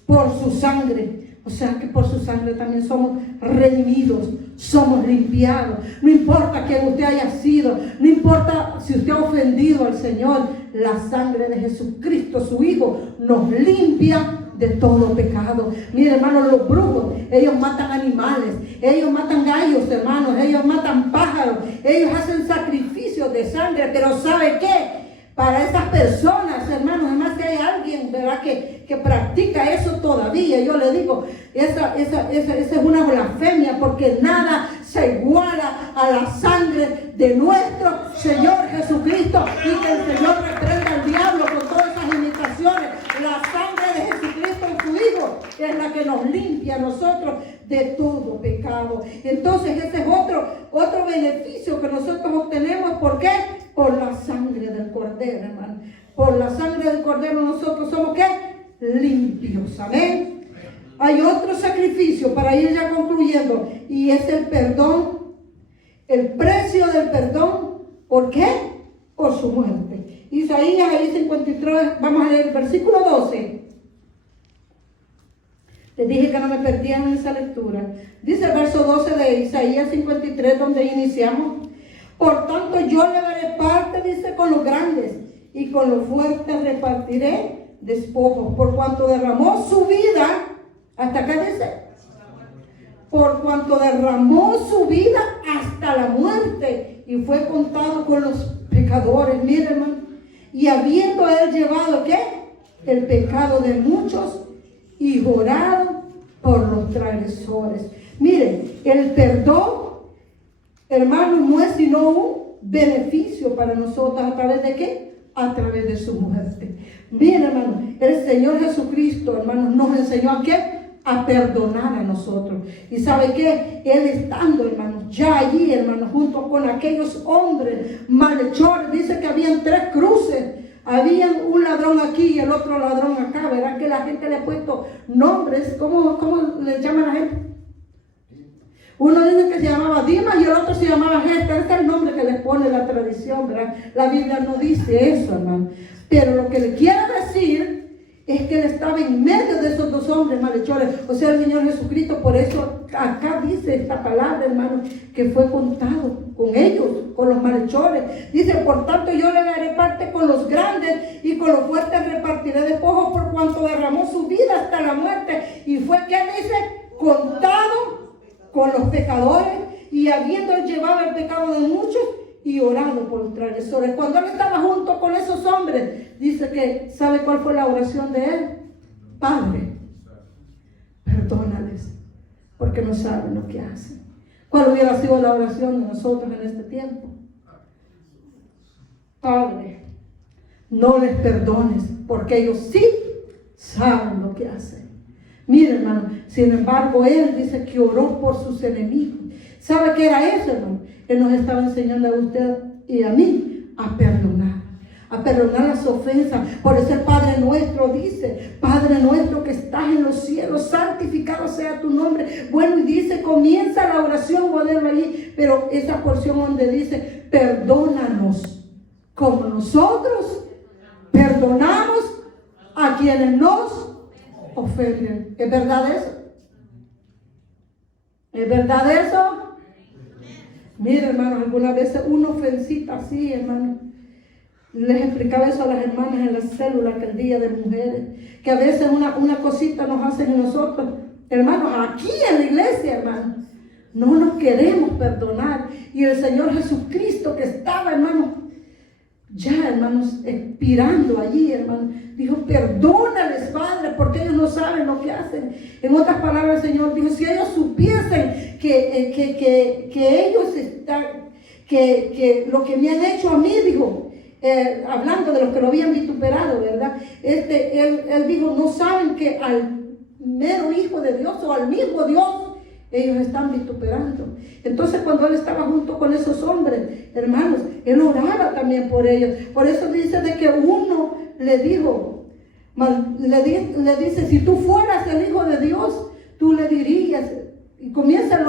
Por su sangre. O sea que por su sangre también somos redimidos, somos limpiados. No importa quién usted haya sido, no importa si usted ha ofendido al Señor, la sangre de Jesucristo, su Hijo, nos limpia de todo pecado. Mire, hermanos, los brujos, ellos matan animales, ellos matan gallos, hermanos, ellos matan pájaros, ellos hacen sacrificios de sangre, pero ¿sabe qué? Para esas personas, hermanos, además que hay alguien, ¿verdad?, que practica eso todavía, yo le digo, esa es una blasfemia, porque nada se iguala a la sangre de nuestro Señor Jesucristo, y que el Señor reprenda al diablo con todas esas imitaciones. La sangre de Jesucristo, su Hijo, es la que nos limpia a nosotros de todo pecado. Entonces ese es otro beneficio que nosotros obtenemos. ¿Por qué? Por la sangre del Cordero, hermano. Por la sangre del Cordero nosotros somos ¿qué? Limpios. Amén. Hay otro sacrificio para ir ya concluyendo, y es el perdón. El precio del perdón. ¿Por qué? Por su muerte. Isaías ahí 53, vamos a leer el versículo 12. Les dije que no me perdían en esa lectura. Dice el verso 12 de Isaías 53, donde iniciamos. Por tanto yo le daré parte, dice, con los grandes, y con los fuertes repartiré despojos, por cuanto derramó su vida. ¿Hasta acá dice? Por cuanto derramó su vida hasta la muerte, y fue contado con los pecadores. Miren, hermano. Y habiendo él llevado ¿qué? El pecado de muchos, y orado por los transgresores. Miren, el perdón, hermanos, no es sino un beneficio para nosotros. ¿A través de qué? A través de su muerte. Miren, hermanos, el Señor Jesucristo, hermanos, nos enseñó a qué? A perdonar a nosotros. Y ¿sabe qué? Él estando, hermanos, ya allí, hermanos, junto con aquellos hombres malhechores, dice que habían 3 cruces. Había un ladrón aquí y el otro ladrón acá, ¿verdad? Que la gente le ha puesto nombres. ¿Cómo le llaman a la gente? Uno dice que se llamaba Dimas y el otro se llamaba Gesta. Este es el nombre que le pone la tradición, ¿verdad? La Biblia no dice eso, hermano. Pero lo que le quiero decir es que él estaba en medio de esos 2 hombres malhechores. O sea, el Señor Jesucristo, por eso acá dice esta palabra, hermano, que fue contado con ellos, con los malhechores. Dice, por tanto yo le daré parte con los grandes, y con los fuertes repartiré despojos, por cuanto derramó su vida hasta la muerte. Y fue, ¿qué dice? Contado con los pecadores, y habiendo llevado el pecado de muchos, y orado por los transgresores. Cuando él estaba junto con esos hombres, dice que, ¿sabe cuál fue la oración de él? Padre, perdónales, porque no saben lo que hacen. ¿Cuál hubiera sido la oración de nosotros en este tiempo? Padre, no les perdones, porque ellos sí saben lo que hacen. Mire, hermano, sin embargo, él dice que oró por sus enemigos. ¿Sabe qué era eso, hermano? Él nos estaba enseñando a usted y a mí a perdonar las ofensas. Por eso el Padre nuestro dice, Padre nuestro que estás en los cielos, santificado sea tu nombre. Bueno, y dice, comienza la oración, ponerlo allí, pero esa porción donde dice, perdónanos como nosotros perdonamos a quienes nos ofenden. ¿Es verdad eso? ¿Es verdad eso? Mire, hermanos, algunas veces una ofensita así, hermano. Les explicaba eso a las hermanas en la célula aquel día de mujeres, que a veces una cosita nos hacen nosotros, hermanos, aquí en la iglesia, hermanos. No nos queremos perdonar. Y el Señor Jesucristo, que estaba, hermanos, ya, hermanos, expirando allí, hermanos, dijo, perdónales, Padre, porque ellos no saben lo que hacen. En otras palabras, el Señor dijo, si ellos supiesen que ellos están, que lo que me han hecho a mí, dijo, hablando de los que lo habían vituperado, ¿verdad? Él dijo, no saben que al mero Hijo de Dios o al mismo Dios ellos están vituperando. Entonces, cuando él estaba junto con esos hombres, hermanos, él oraba también por ellos. Por eso dice de que uno le dijo, le dice, si tú fueras el Hijo de Dios, tú le dirías. Y comienza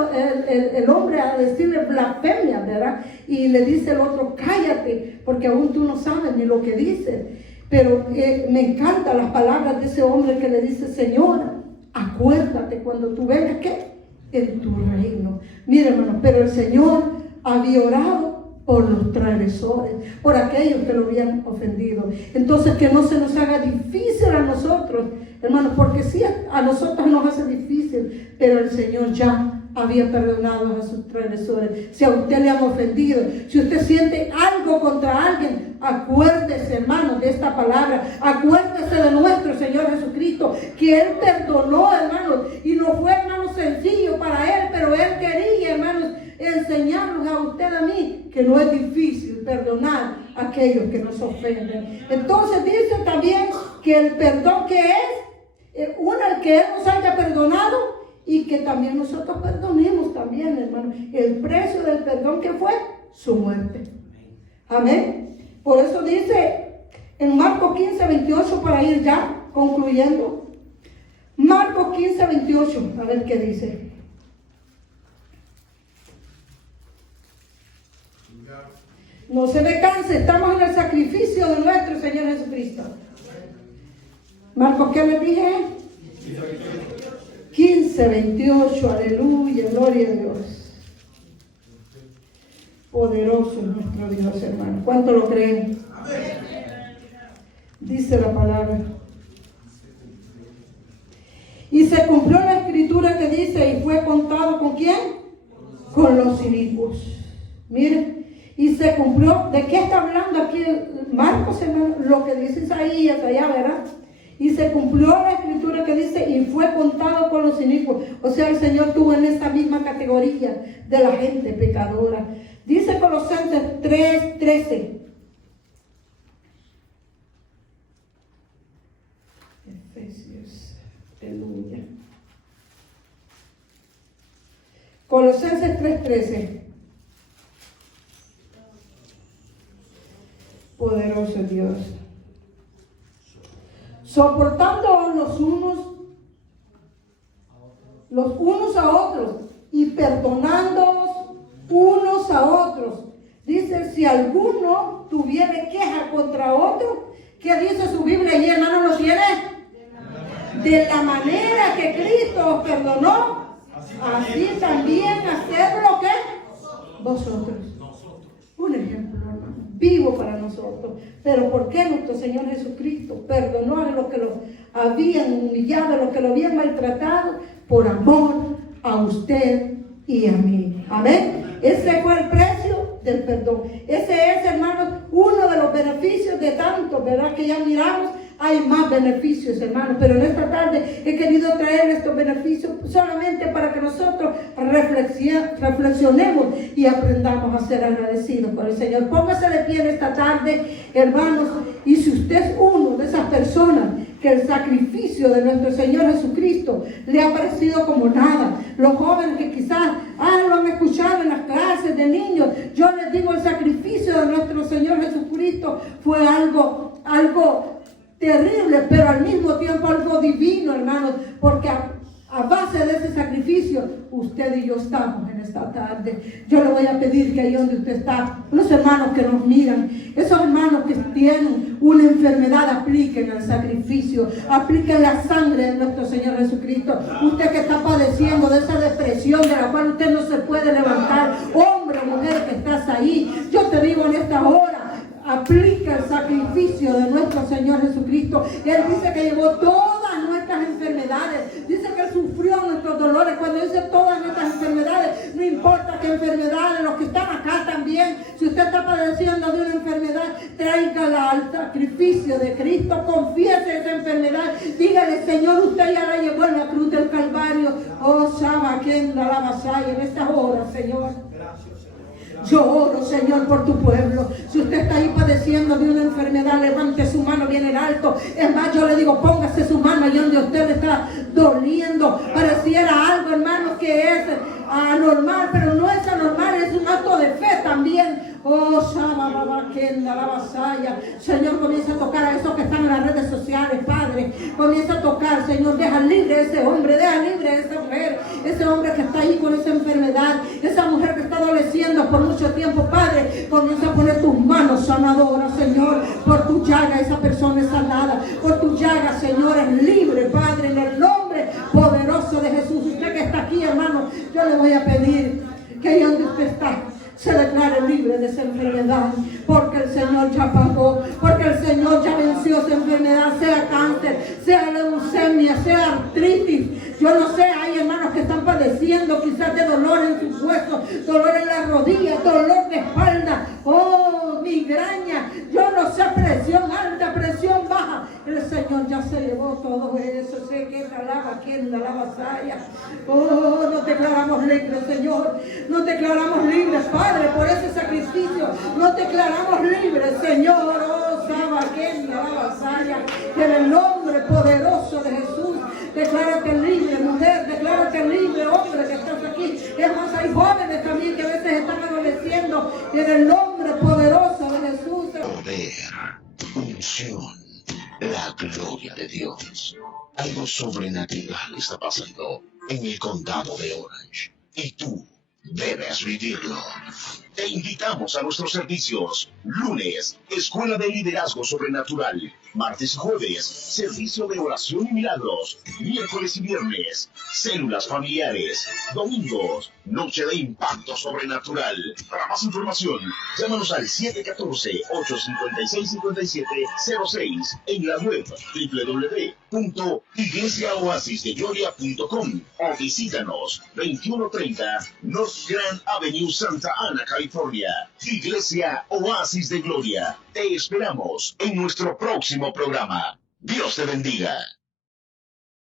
el hombre a decirle blasfemia, ¿verdad? Y le dice el otro, cállate, porque aún tú no sabes ni lo que dices. Pero me encantan las palabras de ese hombre que le dice, Señora, acuérdate cuando tú vengas, ¿qué? En tu reino. Mira, hermano, pero el Señor había orado por los transgresores, por aquellos que lo habían ofendido. Entonces, que no se nos haga difícil a nosotros, hermanos, porque sí, a nosotros nos hace difícil, pero el Señor ya había perdonado a sus transgresores. Si a usted le han ofendido, si usted siente algo contra alguien, acuérdese, hermano, de esta palabra. Acuérdese de nuestro Señor Jesucristo, que Él perdonó, hermanos, y no fue, hermanos, sencillo para Él, pero Él quería, hermanos, enseñarnos a usted, a mí, que no es difícil perdonar a aquellos que nos ofenden. Entonces dice también que el perdón que es, el que Él nos haya perdonado, y que también nosotros perdonemos también, hermano. El precio del perdón que fue su muerte. Amén. Por eso dice en Marcos 15, 28, para ir ya concluyendo. Marcos 15, 28, a ver qué dice. No se me canse, estamos en el sacrificio de nuestro Señor Jesucristo. Marcos, ¿qué les dije? 15, 28, aleluya, gloria a Dios. Poderoso es nuestro Dios, hermano. ¿Cuánto lo creen? Dice la palabra. Y se cumplió la escritura que dice, y fue contado ¿con quién? Con los inicuos. Miren, y se cumplió. ¿De qué está hablando aquí Marcos, hermano? Lo que dice Isaías allá, ¿verdad? Y se cumplió la escritura que dice, y fue contado con los inicuos. O sea, el Señor tuvo en esta misma categoría de la gente pecadora. Dice Colosenses 3:13. Efesios, aleluya. Colosenses 3:13. Poderoso Dios. Soportando los unos a otros y perdonándonos unos a otros. Dice, si alguno tuviere queja contra otro, ¿qué dice su Biblia allí, hermano? ¿Lo tiene? De la manera que Cristo os perdonó, así también hacedlo que vosotros. Un ejemplo, hermano, vivo para nosotros. Pero ¿por qué nuestro Señor Jesucristo perdonó a los que lo habían humillado, a los que lo habían maltratado? Por amor a usted y a mí. Amén. Ese fue el precio del perdón. Ese es, hermanos, uno de los beneficios de tantos, ¿verdad? Que ya miramos. Hay más beneficios, hermanos, pero en esta tarde he querido traer estos beneficios solamente para que nosotros reflexionemos y aprendamos a ser agradecidos por el Señor. Póngase de pie en esta tarde, hermanos, y si usted es uno de esas personas que el sacrificio de nuestro Señor Jesucristo le ha parecido como nada, los jóvenes que quizás lo han escuchado en las clases de niños, yo les digo, el sacrificio de nuestro Señor Jesucristo fue algo terrible, pero al mismo tiempo algo divino, hermanos, porque a base de ese sacrificio, usted y yo estamos en esta tarde. Yo le voy a pedir que ahí donde usted está, los hermanos que nos miran, esos hermanos que tienen una enfermedad, apliquen el sacrificio, apliquen la sangre de nuestro Señor Jesucristo. Usted que está padeciendo de esa depresión de la cual usted no se puede levantar, hombre o mujer que estás ahí, yo te digo en esta hora, aplica el sacrificio de nuestro Señor Jesucristo. Él dice que llevó todas nuestras enfermedades. Dice que Él sufrió nuestros dolores. Cuando dice todas nuestras enfermedades, no importa qué enfermedades, los que están acá también. Si usted está padeciendo de una enfermedad, tráigala al sacrificio de Cristo. Confiese esa enfermedad. Dígale, Señor, usted ya la llevó en la cruz del Calvario. Oh, Shama, quien la vasalla en esta hora, Señor. Yo oro, Señor, por tu pueblo. Si usted está ahí padeciendo de una enfermedad, levante su mano bien en alto. Es más, yo le digo, póngase su mano ahí donde usted le está doliendo. Pareciera algo, hermano, que es anormal, pero no es anormal, es un acto de fe también. Oh, Shabababakenda, la vasalla. Señor, comienza a tocar a esos que están en las redes sociales, Padre. Comienza a tocar, Señor, deja libre a ese hombre, deja libre a esa mujer, ese hombre que está ahí con esa enfermedad, esa mujer que está adoleciendo por mucho tiempo, Padre. Comienza a poner tus manos sanadoras, Señor, por tu llaga esa persona es sanada, por tu llaga, Señor, es libre, Padre, en el nombre poderoso de Jesús. Usted que está aquí, hermano, yo le voy a pedir que ahí donde usted está, se declare libre de esa enfermedad, porque el Señor ya pagó, porque el Señor ya venció esa enfermedad, sea cáncer, sea leucemia, sea artritis. Yo no sé, hay hermanos que están padeciendo quizás de dolor en sus huesos, dolor en las rodillas, dolor de espalda, oh, migraña, yo no sé, presión alta, presión baja. El Señor ya se llevó todo eso. Sé que alaba quien la vasalla. Oh, nos declaramos libres, Señor. Nos declaramos libres, Padre, por ese sacrificio. Nos declaramos libres, Señor. Oh, Saba quien la vasalla. En el nombre poderoso de Jesús. Declárate libre, mujer, declárate libre, hombre, que estás aquí. Es más, hay jóvenes también que a veces están adoleciendo. En el nombre poderoso de Jesús. Poder, unción, la gloria de Dios. Algo sobrenatural está pasando en el condado de Orange. Y tú debes vivirlo. Te invitamos a nuestros servicios. Lunes, Escuela de Liderazgo Sobrenatural. Martes y jueves, servicio de oración y milagros. Miércoles y viernes, células familiares. Domingos, noche de impacto sobrenatural. Para más información, llámanos al 714-856-5706 en la web www.iglesiaoasisdegloria.com o visítanos 2130 North Grand Avenue, Santa Ana, California. Iglesia Oasis de Gloria. Te esperamos en nuestro próximo programa. Dios te bendiga.